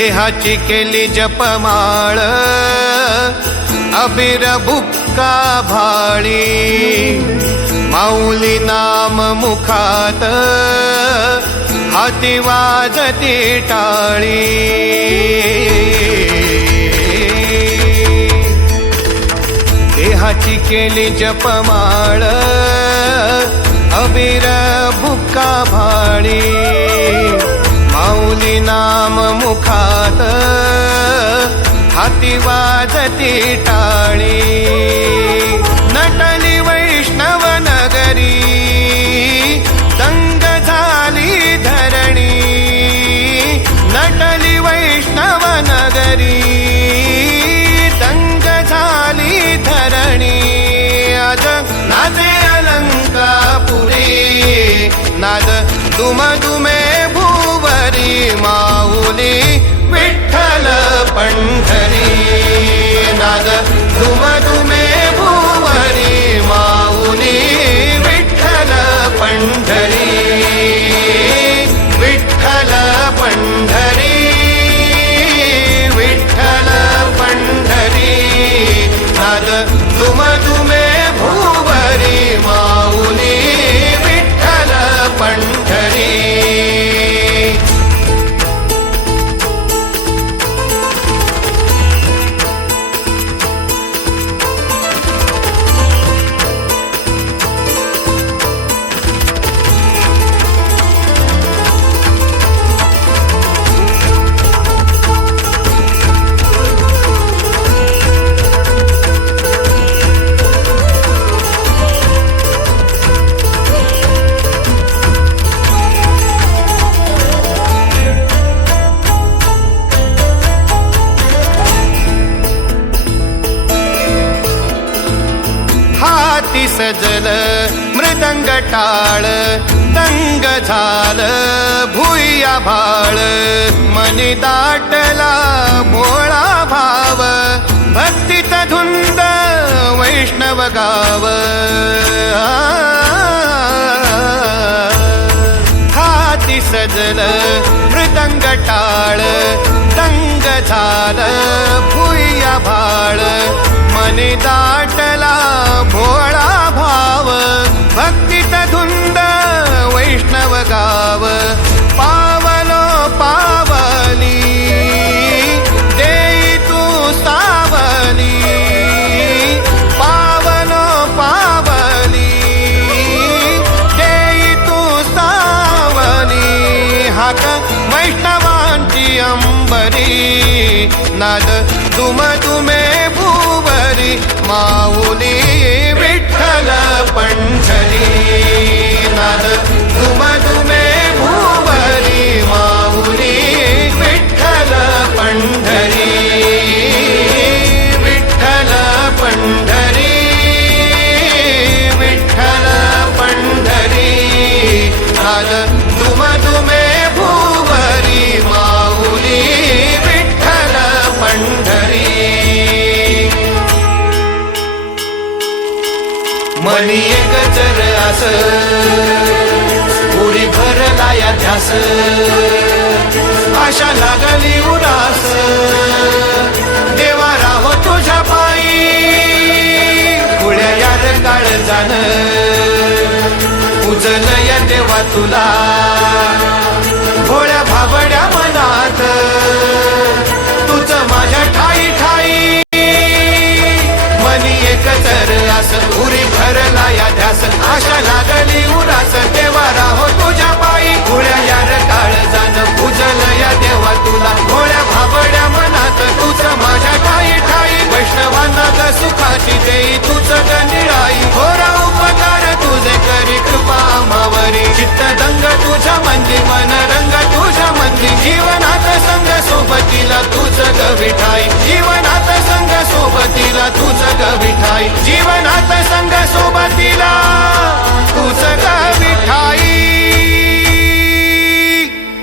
देहाची केली जपमाळ अबीर बुक्का भाळी माऊली नाम मुखात हाती वाजती टाळी देहाची केली जपमाळ अबीर बुक्का भाळी माऊली नाम मुखात हाती वाजती टाळी नटली वैष्णव नगरी दंग झाली धरणी नटली वैष्णव नगरी दंग झाली धरणी आज नाचे अलंकापुरी नाद दुमदुमे भुवरी माऊली विठ्ठल पंढरी नाद दुमदुमे भुवरी माऊली विठ्ठल पंढरी विठ्ठल पंढरी विठ्ठल पंढरी नाद दुमदुमे भुवरी माऊली विठ्ठल पंढरी हाती सजल मृदंग टाळ दंग झाल भुया भाळ मनी दाटला भोळा भाव भक्तीत धुंद वैष्णव गाव हाती सजल मृदंग टाळ दंग झाल भुया भाळ मनी दाटला भोळा भाव भक्तीत धुंद वैष्णव गाव पावलो पावली देई तू सावली पावलो पावली देई तू सावली हाक वैष्णवांची अंबरी नाद दुमदुमे भुवरी माऊली विठ्ठल पंढरी नाद दुमदुमे भुवरी माऊली विठ्ठल पंढरी विठ्ठल पंढरी विठ्ठल पंढरी नाद दुमदुमे भुवरी माऊली विठ्ठल पंढरी मनी एक जर आस उडी भरला या ध्यास आशा लागली उरास देवा राहो तुझ्या पायी पुढ्या याद काळ जाण उजल या देवा तुला भोळ्या भाबड्या मनात तुझ माझ्या ठाई ठाई मनी एक जर आस उरी भरला या ध्यास आशा लागली उरास देवा राहो तुझ्या पायी भोळ्या यार काळ जाण पूजल या देवा तुला भोळ्या भाबड्या मनात तुझ माझ्या ठाई ठाई वैष्णवांना ग सुखाची देई तुझ ग निळाई घोरा उपकार तुझे करी कृपा आम्हावरी चित्त दंग तुझ्या मंदी मन रंग तुझ्या मंदी जीवनात संग सोबतीला तुझ ग विठाई जीवनात संग सोबतीला तुझ ग विठाई